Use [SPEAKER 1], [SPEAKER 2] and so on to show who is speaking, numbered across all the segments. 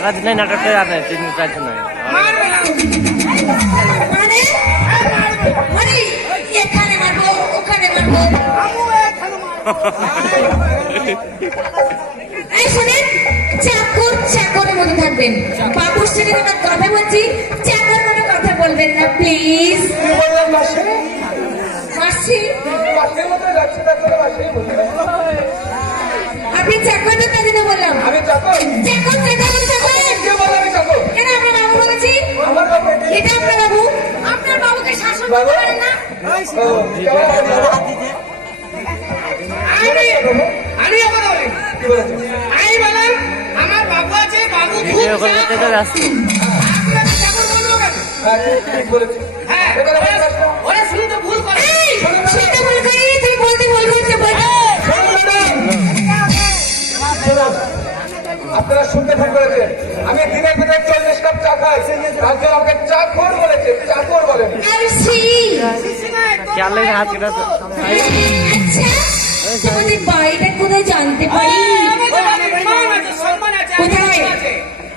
[SPEAKER 1] সারাদিন নাটকটা জানে তিন চার
[SPEAKER 2] চাকর চাকরের মধ্যে থাকবেন। বাবুর সাথে কোনো কথা বলছি চাকর কোনো কথা বলবেন না প্লিজ
[SPEAKER 3] বললাম মাসে?
[SPEAKER 2] আপনি চাকর না বললাম।
[SPEAKER 3] আমি চাকর।
[SPEAKER 2] চাকর
[SPEAKER 4] বললাম আমার বাবু আছে বাবু খুব
[SPEAKER 1] ভিডিও করতে তো ব্যস্ত
[SPEAKER 4] আপনাকে চাকর বলব কেন
[SPEAKER 3] হ্যাঁ।
[SPEAKER 4] হ্যাঁ
[SPEAKER 3] এখানে আমার
[SPEAKER 4] ওরা-
[SPEAKER 3] কাজটা-
[SPEAKER 4] তো ভুল করে
[SPEAKER 2] এই সেটা ভুল করি তুই বলতে বলব যে বলব
[SPEAKER 3] শোনো, ম্যাডাম। শোনো, আপনারা শুনতে ভুল করেছেন আমি দিনে আমাকে চাকর বলেছে চাকর বলেন
[SPEAKER 1] চালের
[SPEAKER 2] আচ্ছা তোমাদের বাড়িটা কোথায় জানতে পারি?
[SPEAKER 4] মান
[SPEAKER 2] কোথায়?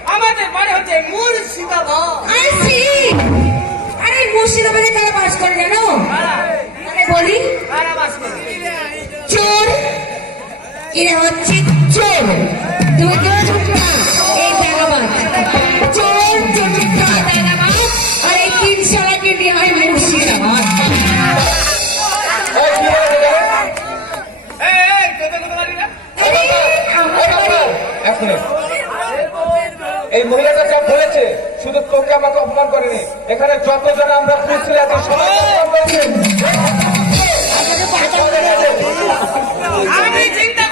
[SPEAKER 4] আমাদের বাড়ি হচ্ছে মুর্শিদাবাদ।
[SPEAKER 2] আরে মুর্শিদাবাদে কারা বাস করে জানো? মানে বলি। চোর। এরা হচ্ছে চোর। তুমি তো এই
[SPEAKER 3] মহিলাটা যা বলেছে শুধু তোকে আমাকে অপমান করেনি। এখানে যতজন আমরা পুষলে আছে সবাই অপমান করেছে।
[SPEAKER 4] আমি চিন্তা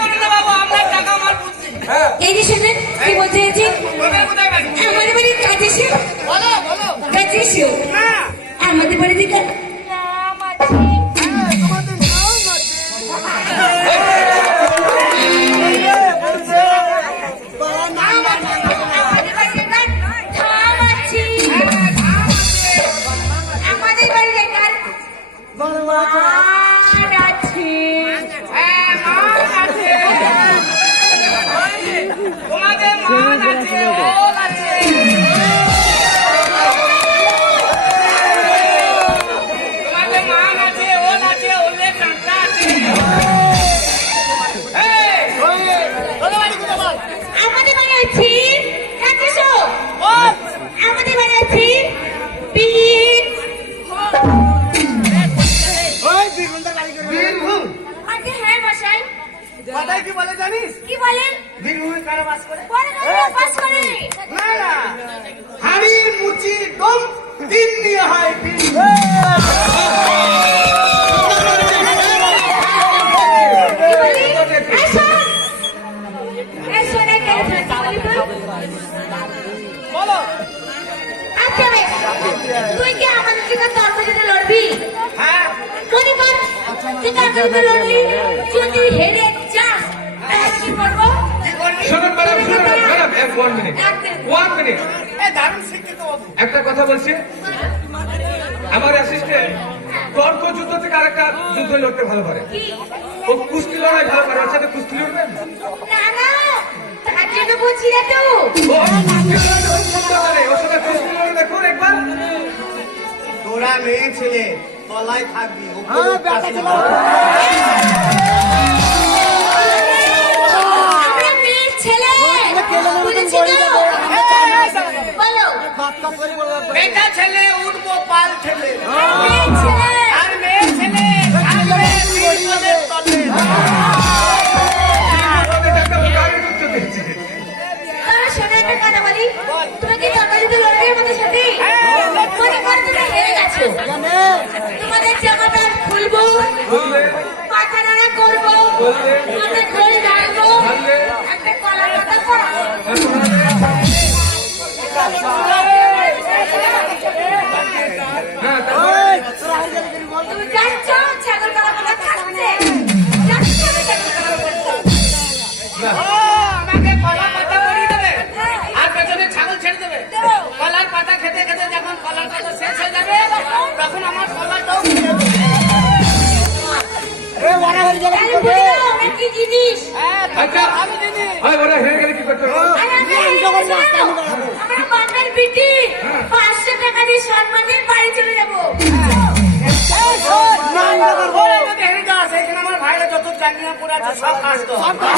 [SPEAKER 2] কি বলেন?
[SPEAKER 4] বীরভূমে কারা বাস করে
[SPEAKER 2] বড় করে।
[SPEAKER 4] না না হাড়ি মুচি দম তিন দিয়ে হয়
[SPEAKER 2] তুই
[SPEAKER 4] বলো
[SPEAKER 2] আচ্ছা তুই কি আমাদের সঙ্গে তর্ক লড়বি?
[SPEAKER 4] হ্যাঁ।
[SPEAKER 2] যদি হেরে
[SPEAKER 3] শুনুন ম্যাডাম শুনুন ম্যাডাম এক ওয়ান মিনিট ওয়ান মিনিট
[SPEAKER 4] এ দারুণ শিক্ষিত বাবু।
[SPEAKER 3] একটা কথা বলছি। আমার অ্যাসিস্ট্যান্ট তর্ক যুদ্ধ থেকে আরেকটা যুদ্ধ লড়তে ভালো পারে।
[SPEAKER 2] কি?
[SPEAKER 3] ও কুস্তি লড়াই ভালো পারে। ওর সাথে কুস্তি লড়বেন?
[SPEAKER 2] না না তার জন্য বলছি না তো।
[SPEAKER 3] ওর সাথে কুস্তি লড়ে দেখুন একবার।
[SPEAKER 4] তোরা মেয়ে ছেলে তলায় থাকবি। বেটা ছেলে উঠবো পাল ছেলে আর মেয়ে ছেলে থাকবে বিপদের তলে।
[SPEAKER 3] ওদের একটা গাড়ি
[SPEAKER 4] শেষ হয়ে যাবে তখন আমার পাঁচশো টাকা দিয়ে সম্মানের বাড়ি চলে যাব
[SPEAKER 2] জানিনা পুরো আছে সব কাজ তো সব কাজ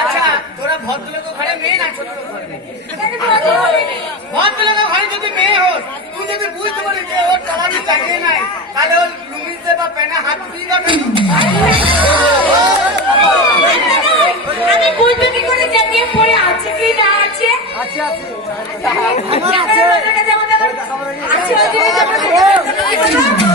[SPEAKER 2] আচ্ছা ভদ্রলোক ঘরে যদি মেয়ে হোস তুই যদি বুঝতে পারি ওর চালানি নাই তাহলে ওর লুমিতে বা পেনা হাত দিয়ে
[SPEAKER 4] কি করে জানিয়ে পড়ে আছে কি আছে আছে।
[SPEAKER 2] আচ্ছা, আচ্ছা। আচ্ছা,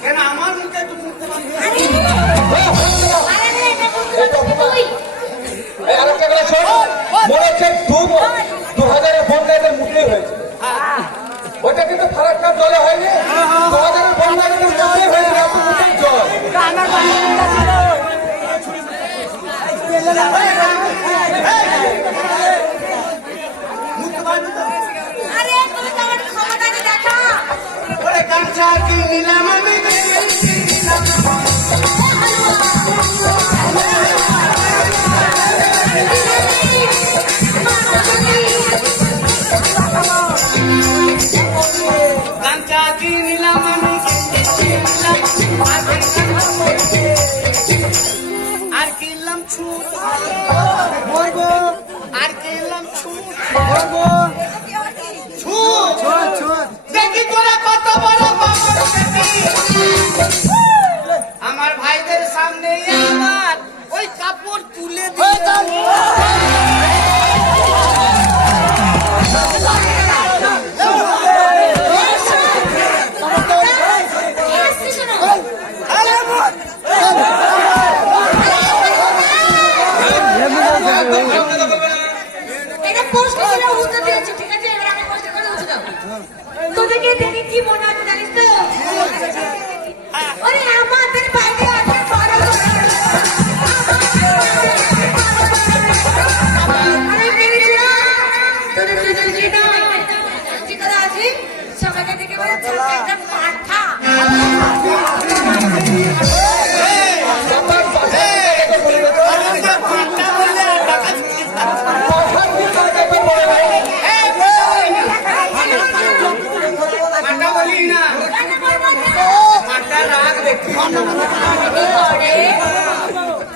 [SPEAKER 2] কেন আমার মুখে তো মুখতে পারবে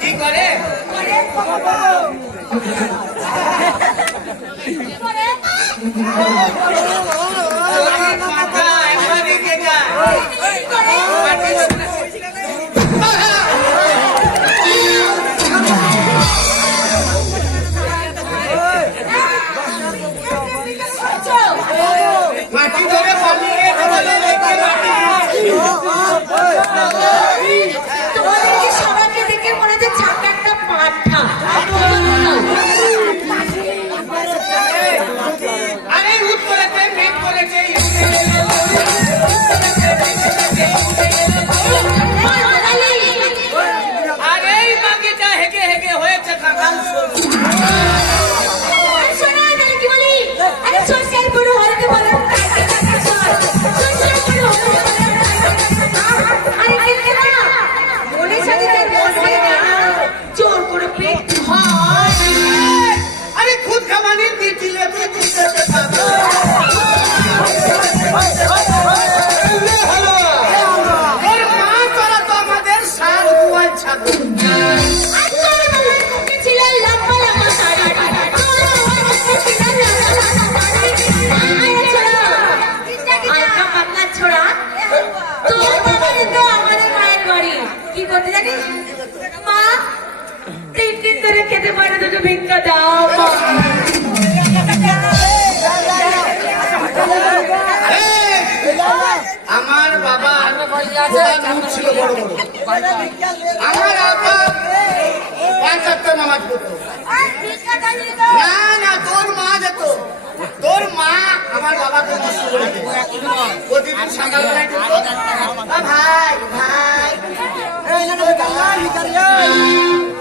[SPEAKER 2] কি
[SPEAKER 4] করে? কি করে
[SPEAKER 2] যেতে পারো দুটো ভিক্ষা দাও
[SPEAKER 4] আমার বাবা আমার আব্বা নামাজ না না তোর মা যেত তোর মা আমার বাবাকে ভাই ভাই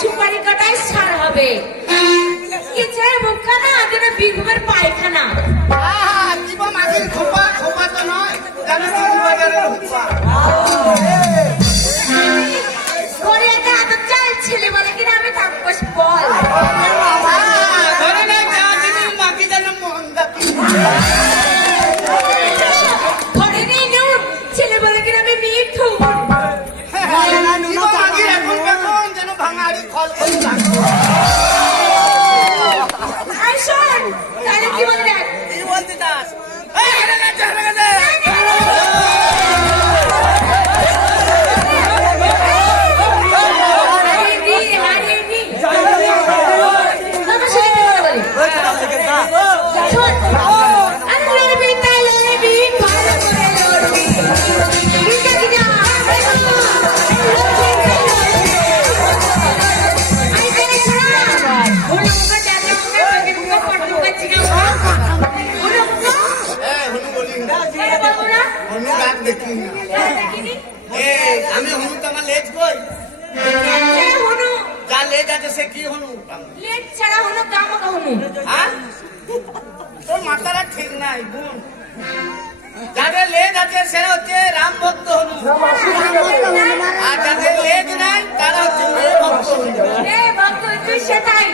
[SPEAKER 2] সুপারি কাটায় সার হবে। কি চাই মুখখানা, যেন বীরভূমের পায়খানা।
[SPEAKER 4] জীব মাঝের খোপা খোপা তো নয় বাজারের
[SPEAKER 2] খোপা। আমি
[SPEAKER 4] হনু তোমার লেজ কই
[SPEAKER 2] হনু
[SPEAKER 4] লেজ আছে সে কি হনু
[SPEAKER 2] লেজ ছাড়া হনু
[SPEAKER 4] কাম তোর মাথাটা ঠিক নাই বোন যাদের লেজ আছে সেটা হচ্ছে রাম ভক্ত হনু আর যাদের লেজ নাই তারা হচ্ছে
[SPEAKER 2] সেটাই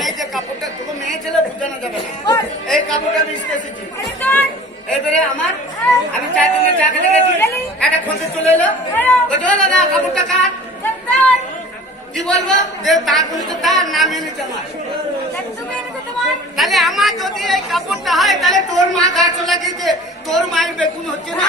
[SPEAKER 4] এই যে কাপড়টা তোকে মেয়ে ছেলে বুঝানো যাবে না। এই কাপড়টা আমি এসেছি। এবারে আমার আমি চার দিনে চা খেতে গেছি। একটা খোঁজে চলে এলো। বলছে "ও দাদা কাপড়টা কাট কি বলব? যে তার বলেছে তার নাম এনেছে আমার। তাহলে আমার যদি এই কাপড়টা হয় তাহলে তোর মা গাছ লাগিয়েছে তোর মায়ের বেগুন হচ্ছে না?